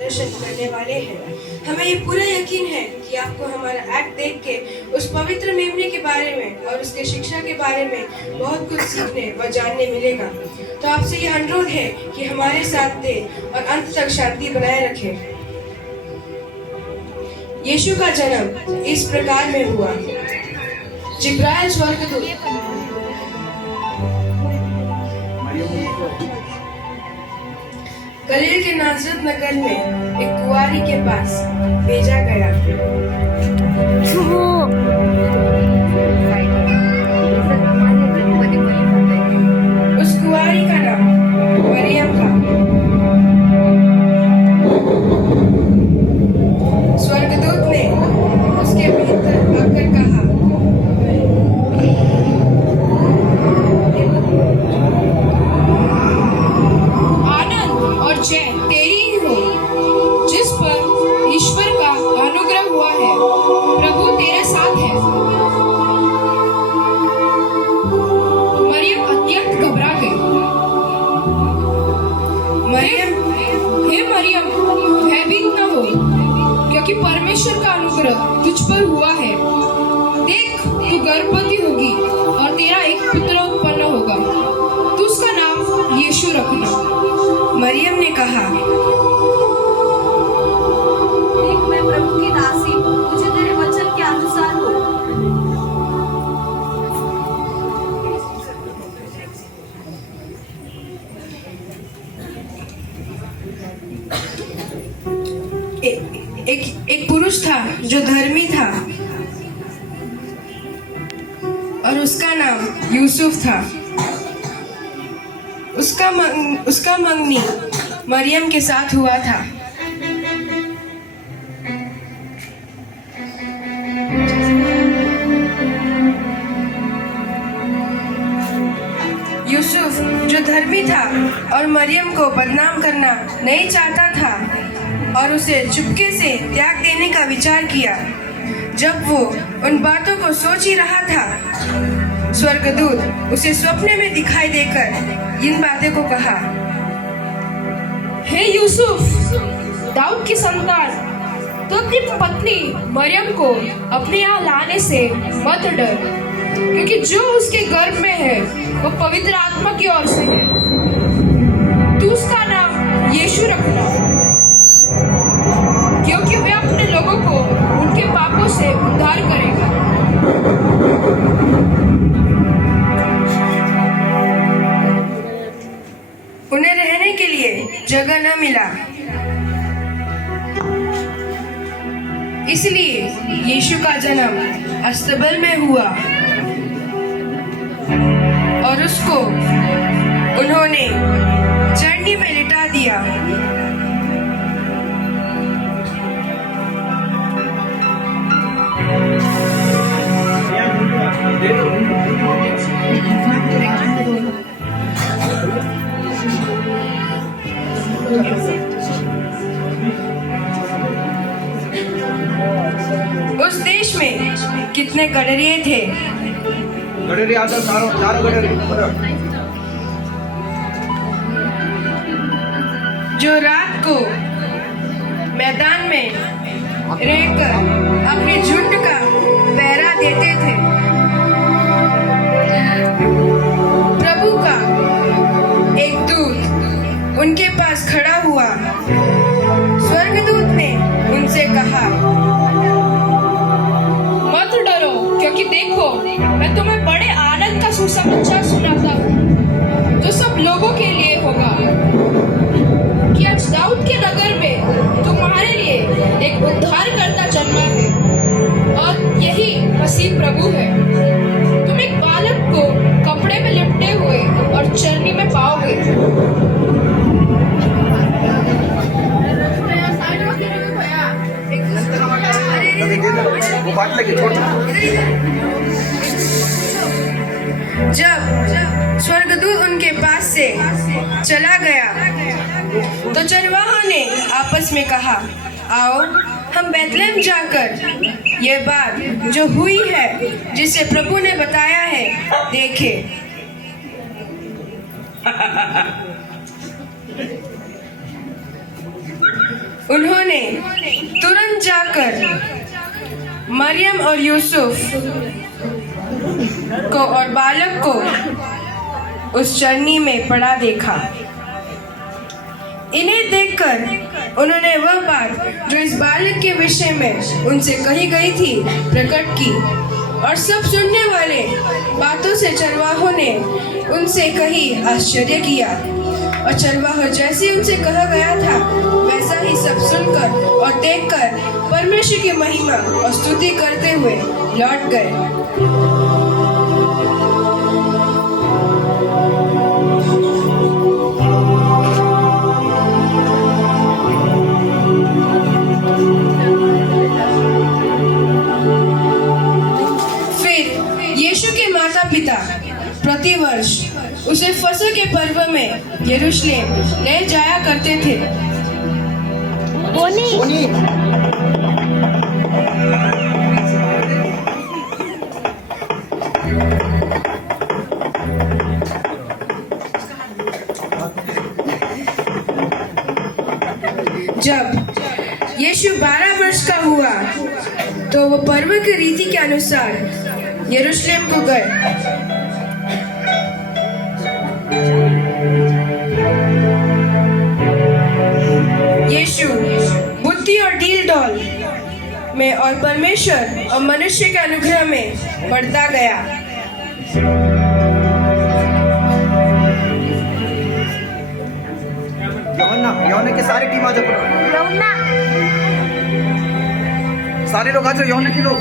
दर्शन करने वाले हैं। हमें ये पूरा यकीन है कि आपको हमारा एक्ट देख के उस पवित्र मेमने के बारे में और उसके शिक्षा के बारे में बहुत कुछ सीखने व जानने मिलेगा। तो आपसे ये अनुरोध है कि हमारे साथ दे और अंत तक शांति बनाए रखें। यीशु का जन्म इस प्रकार में हुआ। जिब्राइल स्वर्गदूत गलील के नासरत नगर में एक कुंवारी के पास भेजा गया। उस कुंवारी का नाम मरियम था। स्वर्गदूत ने उसके भीतर आकर कहा, जय तेरी ही हो, जिस पर ईश्वर का अनुग्रह हुआ है। प्रभु तेरे साथ है। मरियम अत्यंत घबरा गई। हे मरियम, भयभीत न हो, क्योंकि परमेश्वर का अनुग्रह तुझ पर हुआ है। देख, तू गर्भवती होगी और तेरा एक पुत्र उत्पन्न होगा। तू उसका नाम यीशु रखना। मरियम ने कहा, देख, मैं प्रभु की दासी, मुझे तेरे वचन के अनुसार हो। एक पुरुष था जो धर्मी था और उसका नाम यूसुफ था। उसका मंगनी मरियम के साथ हुआ था। यूसुफ जो धर्मी था और मरियम को बदनाम करना नहीं चाहता था और उसे चुपके से त्याग देने का विचार किया। जब वो उन बातों को सोच ही रहा था, स्वर्गदूत उसे स्वप्न में दिखाई देकर इन बातों को कहा, हे यूसुफ, दाऊद की संतान, तो अपनी पत्नी मरियम को अपने यहाँ लाने से मत डर, क्योंकि जो उसके गर्भ में है वो पवित्र आत्मा की ओर से है। तू उसका नाम यीशु रखना, क्योंकि वह अपने लोगों को उनके पापों से उद्धार करेगा। उन्हें रहने के लिए जगह न मिला, इसलिए यीशु का जन्म अस्तबल में हुआ और उसको उन्होंने चरनी में लिटा दिया। उस देश में कितने गडरिये थे। गडरी आता चारों गडरी जो रात को मैदान में रहकर अपने झुंड का पहरा देते थे। प्रभु का एक दूत उनके पास खड़ा हुआ। स्वर्गदूत ने उनसे कहा, मत डरो, क्योंकि देखो, मैं तुम्हें बड़े आनंद का सुसमाचार सुनाता हूँ, जो सब लोगों के लिए होगा। कि आज दाऊद के नगर में तुम्हारे लिए एक उद्धारकर्ता जन्मा है, और यही मसीह प्रभु है। तुम एक बालक को कपड़े में लिपटे हुए और चरनी में पाओगे। जब स्वर्गदूत उनके पास से चला गया तो चरवाहों ने आपस में कहा, आओ हम बैतलहम जाकर ये बात जो हुई है, जिसे प्रभु ने बताया है, देखें। उन्होंने तुरंत जाकर मरियम और यूसुफ को और बालक को उस चरनी में पड़ा देखा। इन्हें देखकर उन्होंने वह बात जो इस बालक के विषय में उनसे कही गई थी प्रकट की, और सब सुनने वाले बातों से चरवाहों ने उनसे कही आश्चर्य किया। और चरवाहा जैसे उनसे कहा गया था वैसा ही सब सुनकर और देखकर परमेश्वर की महिमा और स्तुति करते हुए लौट गए। फिर यीशु के माता पिता प्रतिवर्ष उसे फसह के पर्व में यरूशलेम ले जाया करते थे। जब यीशु 12 वर्ष का हुआ तो वो पर्व की रीति के अनुसार यरूशलेम को गए। यीशु बुद्धि और डील डौल में और परमेश्वर और मनुष्य के अनुग्रह में बढ़ता गया। यौना के सारी टीम आ जाओ, सारे लोग आ जाओ, यौना के लोग।